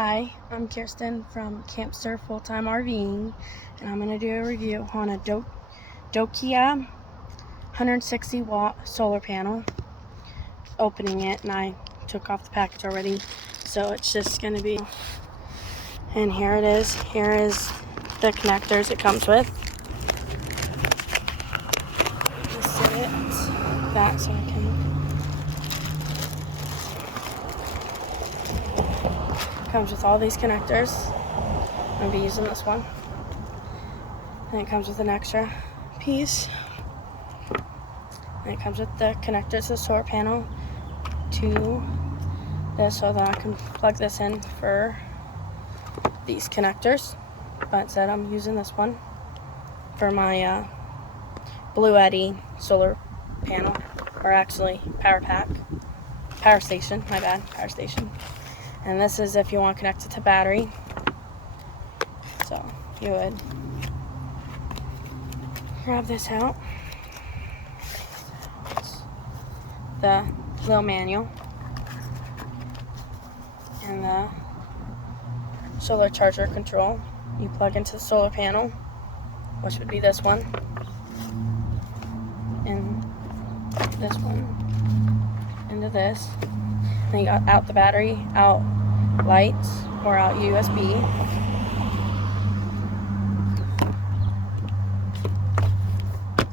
Hi, I'm Kirsten from Campster Full-Time RVing, and I'm going to do a review on a DOKIO 160 watt solar panel. Opening it, and I took off the package already, so it's just going to be, and here it is. Here is the connectors it comes with. Just set it that so I can. Comes with all these connectors. I'm going to be using this one. And it comes with an extra piece. And it comes with the connector to the solar panel to this, so that I can plug this in for these connectors. But instead I'm using this one for my bluetti solar panel, or actually power station, my bad, power station. And this is if you want to connect it to battery. So you would grab this out, the little manual, and the solar charger control. You plug into the solar panel, which would be this one, and this one into this. Then you got out the battery, out lights, or out USB.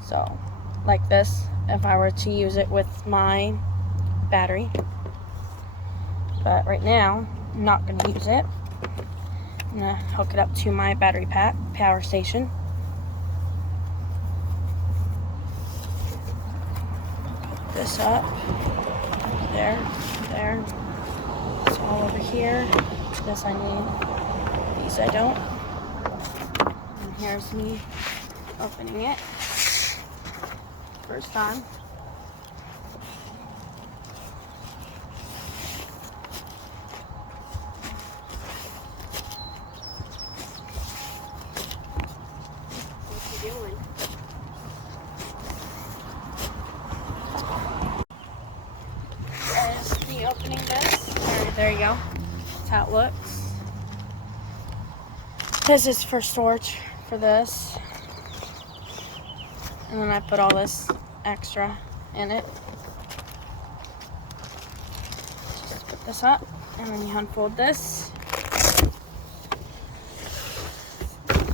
So, like this, if I were to use it with my battery. But right now, I'm not going to use it. I'm going to hook it up to my battery pack, power station. Hook this up. There. It's all over here. This I need. These I don't. And here's me opening it. First time. What's he doing? There's me opening this. There you go. That's how it looks. This is for storage for this. And then I put all this extra in it. Just put this up, and then you unfold this.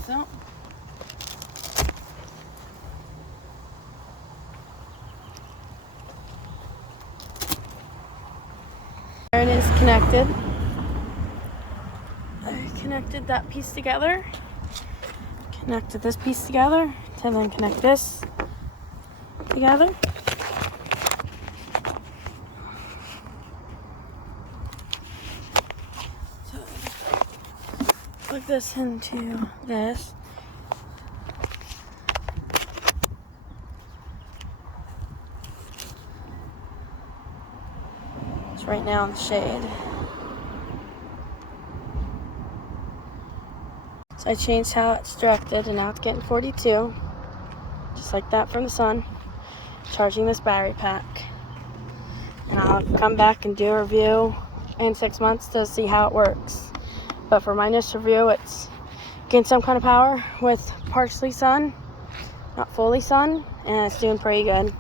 So. There it is connected. I connected that piece together. Connected this piece together. And then connect this together. So plug this into this. It's right now in the shade. So I changed how it's directed, and now it's getting 42. Just like that from the sun. Charging this battery pack. And I'll come back and do a review in 6 months to see how it works. But for my initial review, it's getting some kind of power with partially sun, not fully sun, and it's doing pretty good.